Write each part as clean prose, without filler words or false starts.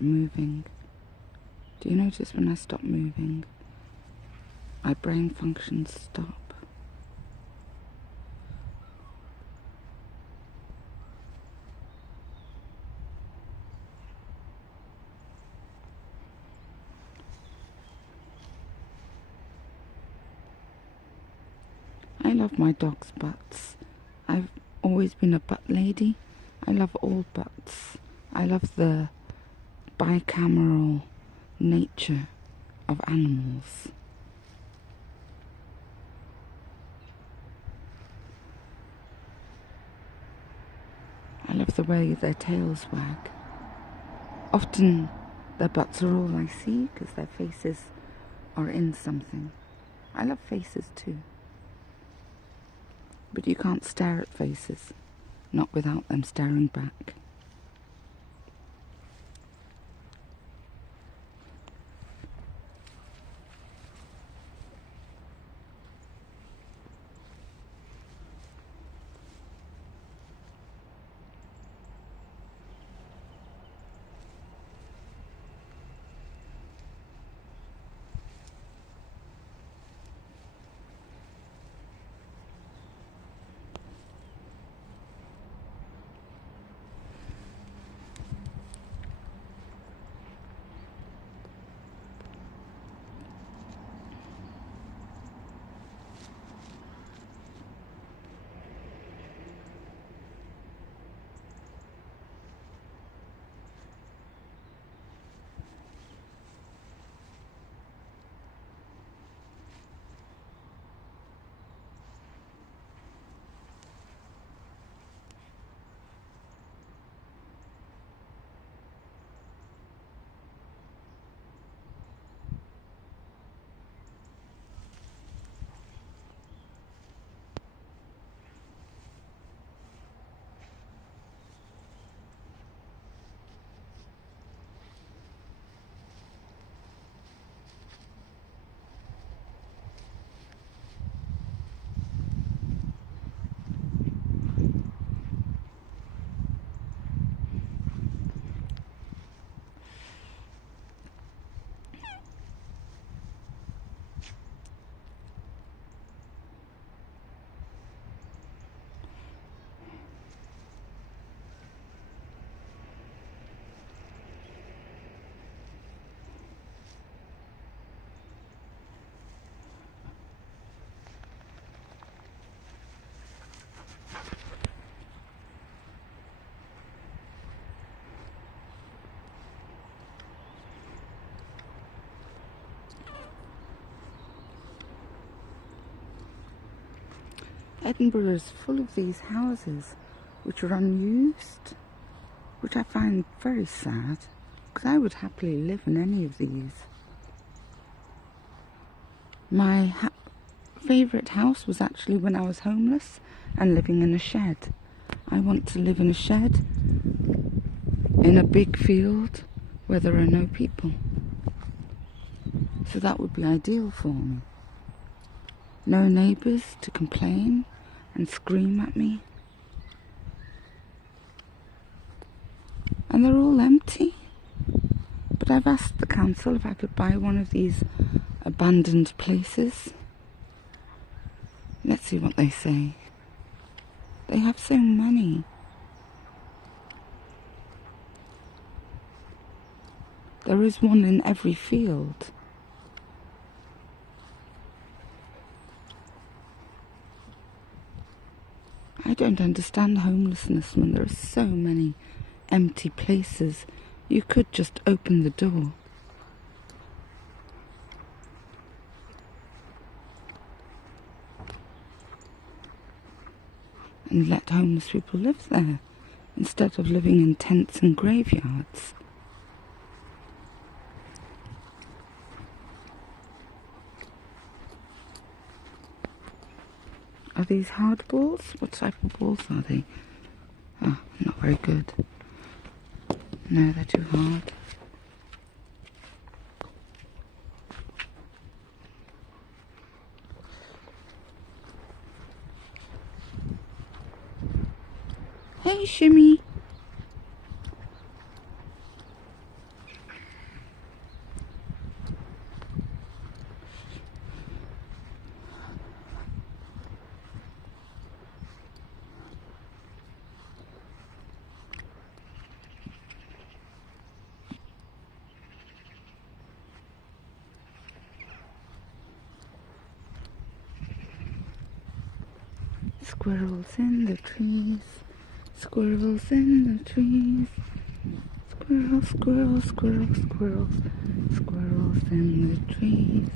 moving. Do you notice when I stop moving, my brain functions stop? I love my dog's butts. I've always been a butt lady. I love all butts. I love the bicameral nature of animals. I love the way their tails wag. Often their butts are all I see because their faces are in something. I love faces too. But you can't stare at faces, not without them staring back. Edinburgh is full of these houses which are unused, which I find very sad, because I would happily live in any of these. My favourite house was actually when I was homeless and living in a shed. I want to live in a shed in a big field where there are no people. So that would be ideal for me. No neighbours to complain and scream at me. And they're all empty. But I've asked the council if I could buy one of these abandoned places. Let's see what they say. They have so many. There is one in every field. I don't understand homelessness when there are so many empty places. You could just open the door. And let homeless people live there, instead of living in tents and graveyards. Are these hard balls? What type of balls are they? Oh, not very good. No, they're too hard. Hey, Shimmy. Squirrels in the trees, squirrels in the trees. Squirrels, squirrels, squirrels, squirrels, squirrels in the trees.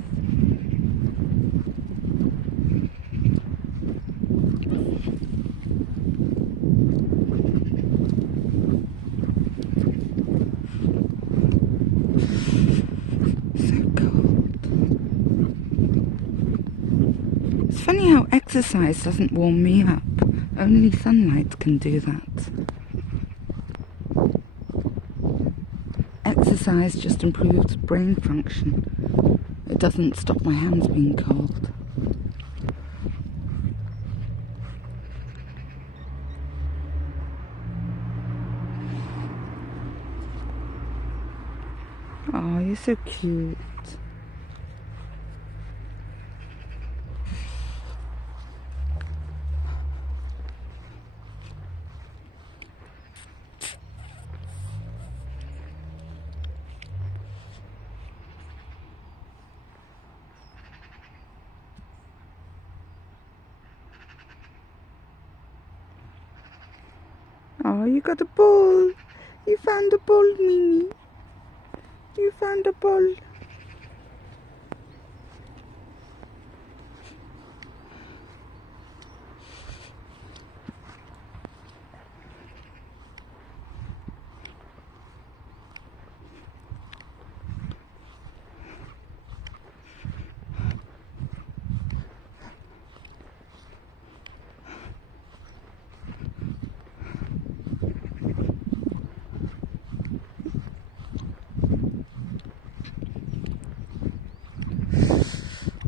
So cold. It's funny how exercise doesn't warm me up. Only sunlight can do that. Exercise just improves brain function. It doesn't stop my hands being cold. Oh, you're so cute. Oh, you got a ball. You found a ball, Mimi. You found a ball.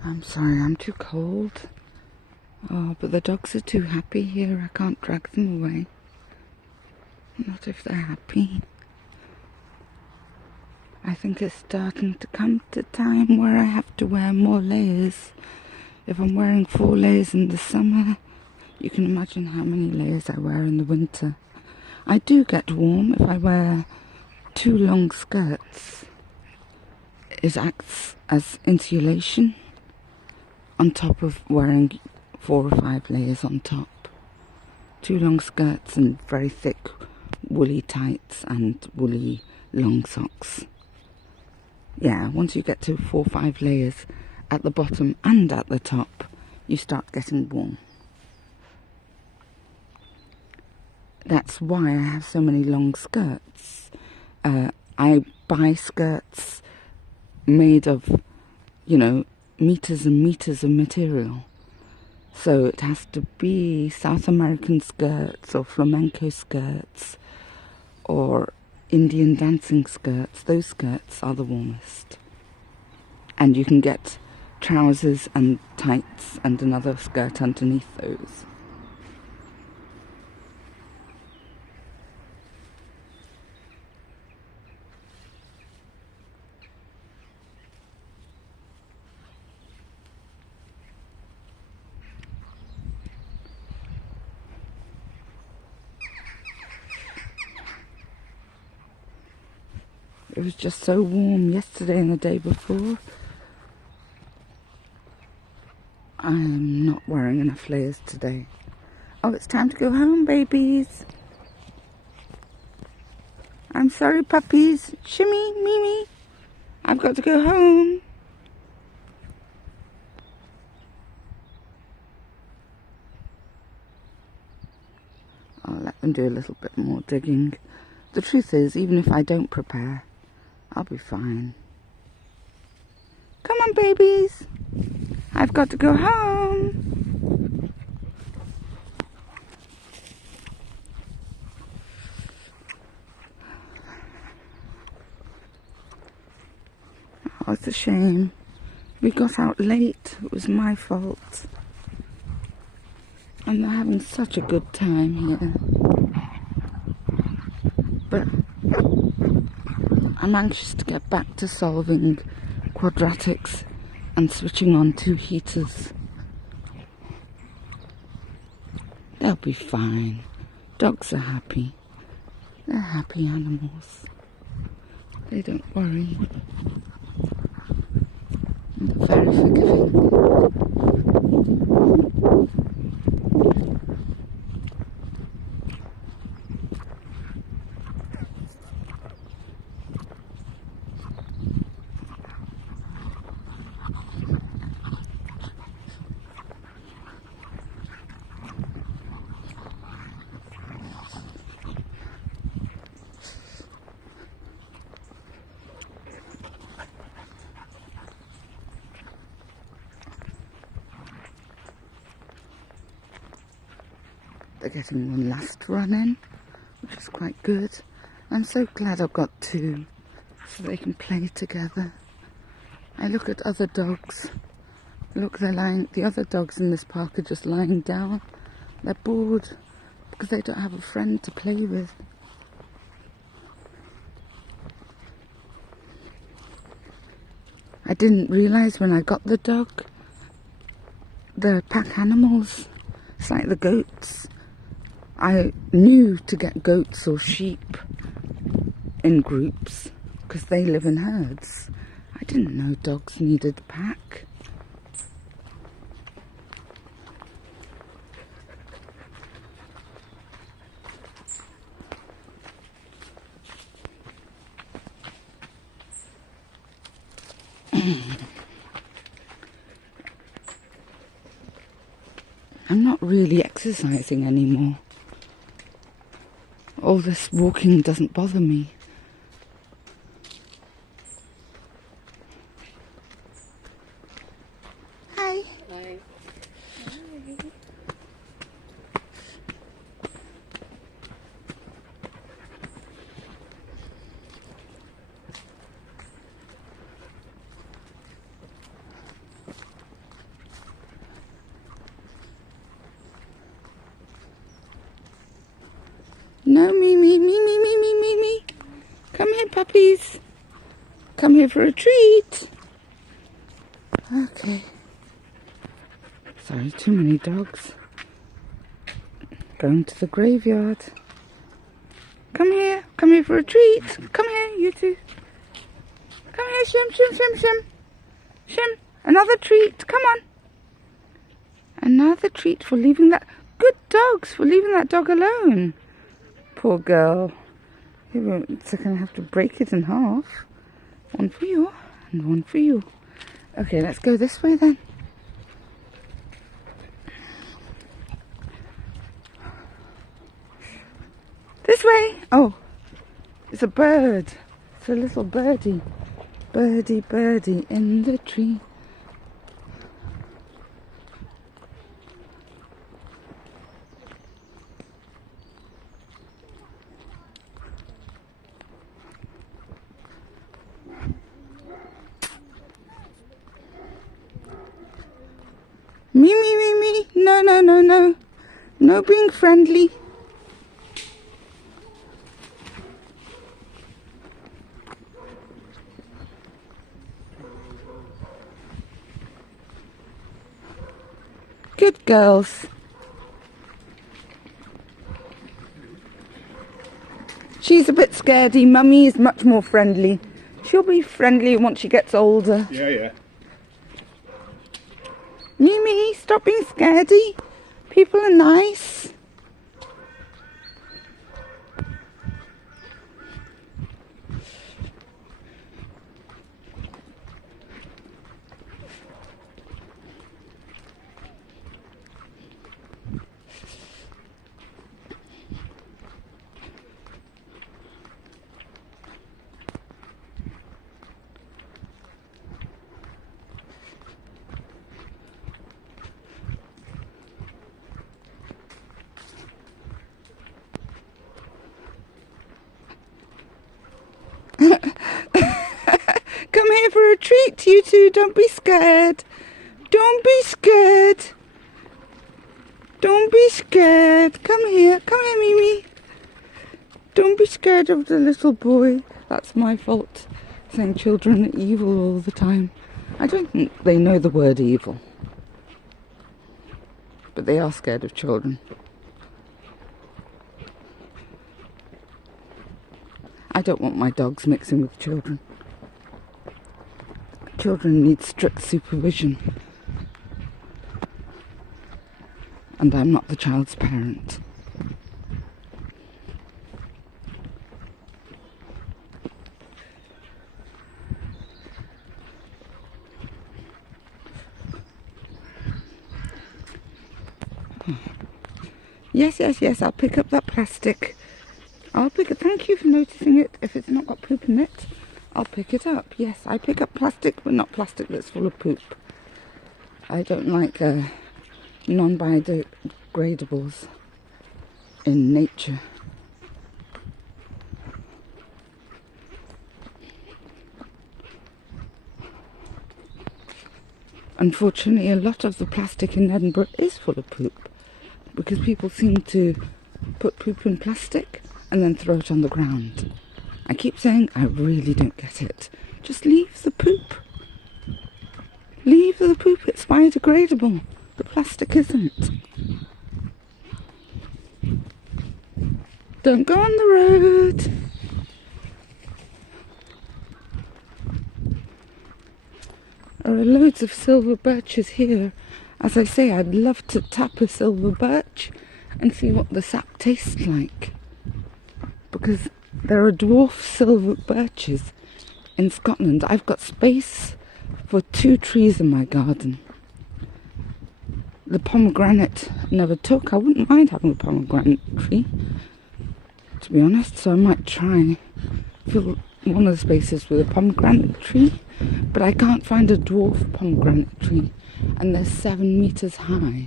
I'm sorry, I'm too cold. Oh, but the dogs are too happy here. I can't drag them away. Not if they're happy. I think it's starting to come to time where I have to wear more layers. If I'm wearing 4 layers in the summer, you can imagine how many layers I wear in the winter. I do get warm if I wear 2 long skirts. It acts as insulation on top of wearing 4 or 5 layers on top. 2 long skirts and very thick woolly tights and woolly long socks. Yeah, once you get to 4 or 5 layers at the bottom and at the top, you start getting warm. That's why I have so many long skirts. I buy skirts made of, you know, meters and meters of material. So it has to be South American skirts or flamenco skirts or Indian dancing skirts. Those skirts are the warmest. And you can get trousers and tights and another skirt underneath those. It was just so warm yesterday and the day before. I'm not wearing enough layers today. Oh, it's time to go home, babies. I'm sorry, puppies. Shimmy, Mimi. I've got to go home. I'll let them do a little bit more digging. The truth is, even if I don't prepare, I'll be fine. Come on, babies. I've got to go home. Oh, it's a shame. We got out late. It was my fault. And they're having such a good time here. But I'm anxious to get back to solving quadratics and switching on 2 heaters. They'll be fine. Dogs are happy. They're happy animals. They don't worry. They're very forgiving. They're getting one last run in, which is quite good. I'm so glad I've got two, so they can play together. I look at other dogs. Look, they're lying, the other dogs in this park are just lying down. They're bored because they don't have a friend to play with. I didn't realise when I got the dog, the pack animals, it's like the goats. I knew to get goats or sheep in groups because they live in herds. I didn't know dogs needed a pack. I'm not really exercising anymore. All this walking doesn't bother me. Hi. Hi. No, me. Come here, puppies. Come here for a treat. Okay. Sorry, too many dogs. Going to the graveyard. Come here for a treat. Come here, you two. Come here, Shim. Another treat, come on. Another treat for leaving that, good dogs, for leaving that dog alone. Poor girl. You're going to have to break it in half. One for you and one for you. Okay, let's go this way then. This way. Oh, it's a bird. It's a little birdie. Birdie in the tree. Me. No. No being friendly. Good girls. She's a bit scaredy. Mummy is much more friendly. She'll be friendly once she gets older. Yeah. Mimi, stop being scaredy. People are nice. Come here for a treat, you two. Don't be scared. Don't be scared. Don't be scared. Come here, Mimi. Don't be scared of the little boy. That's my fault, saying children are evil all the time. I don't think they know the word evil, but they are scared of children. I don't want my dogs mixing with children. Children need strict supervision. And I'm not the child's parent. Yes, I'll pick up that plastic. I'll pick it. Thank you for noticing it. If it's not got poop in it, I'll pick it up. Yes, I pick up plastic, but not plastic that's full of poop. I don't like non-biodegradables. in nature. Unfortunately, a lot of the plastic in Edinburgh is full of poop, because people seem to put poop in plastic and then throw it on the ground. I keep saying, I really don't get it. Just leave the poop. Leave the poop, it's biodegradable. The plastic isn't. Don't go on the road. There are loads of silver birches here. As I say, I'd love to tap a silver birch and see what the sap tastes like. Because there are dwarf silver birches in Scotland. I've got space for 2 trees in my garden. The pomegranate never took. I wouldn't mind having a pomegranate tree, to be honest, so I might try fill one of the spaces with a pomegranate tree, but I can't find a dwarf pomegranate tree, and they're 7 meters high,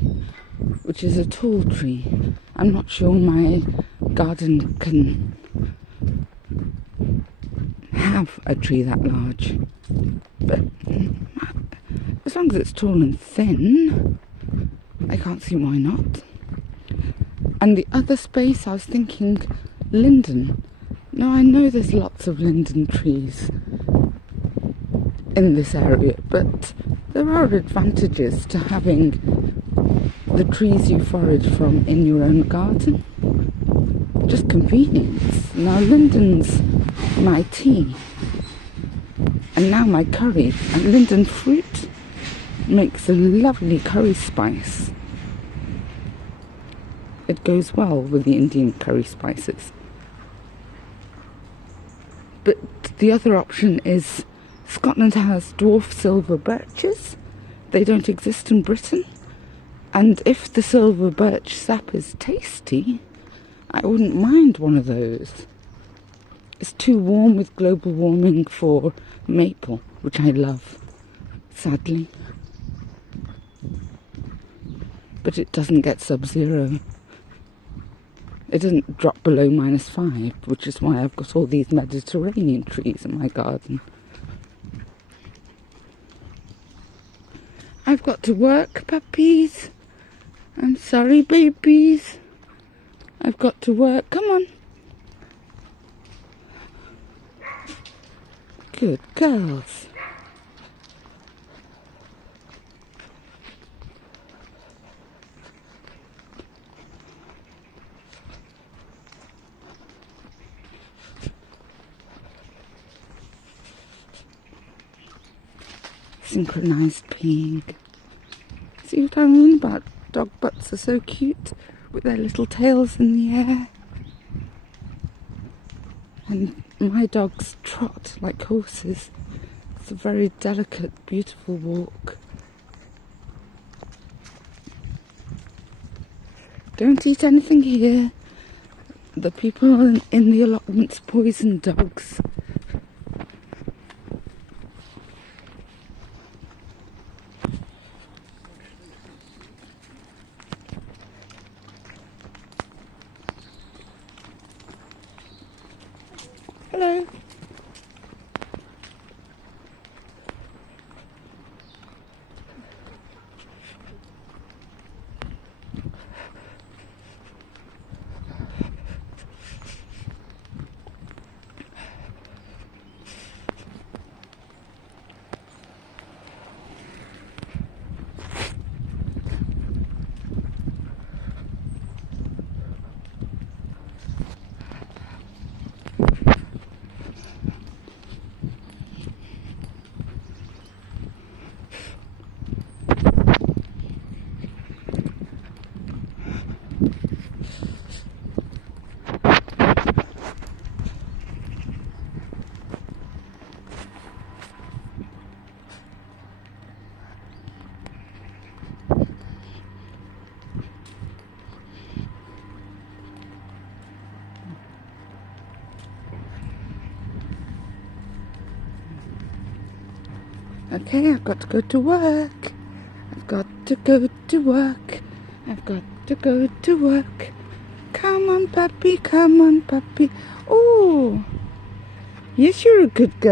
which is a tall tree. I'm not sure my garden can have a tree that large, but as long as it's tall and thin, I can't see why not. And the other space, I was thinking linden. Now I know there's lots of linden trees in this area, but there are advantages to having the trees you forage from in your own garden. Just convenience. Now linden's my tea, and now my curry, and linden fruit makes a lovely curry spice. It goes well with the Indian curry spices. But the other option is Scotland has dwarf silver birches. They don't exist in Britain. And if the silver birch sap is tasty, I wouldn't mind one of those. It's too warm with global warming for maple, which I love, sadly. But it doesn't get sub-zero. It doesn't drop below -5, which is why I've got all these Mediterranean trees in my garden. I've got to work, puppies. I'm sorry, babies. I've got to work. Come on. Good girls. Synchronized peeing. See what I mean about dog butts are so cute with their little tails in the air. And my dogs trot like horses. It's a very delicate, beautiful walk. Don't eat anything here. The people in the allotments poison dogs. Hello. Okay, I've got to go to work. I've got to go to work. I've got to go to work. Come on, puppy. Come on, puppy. Oh, yes, you're a good girl.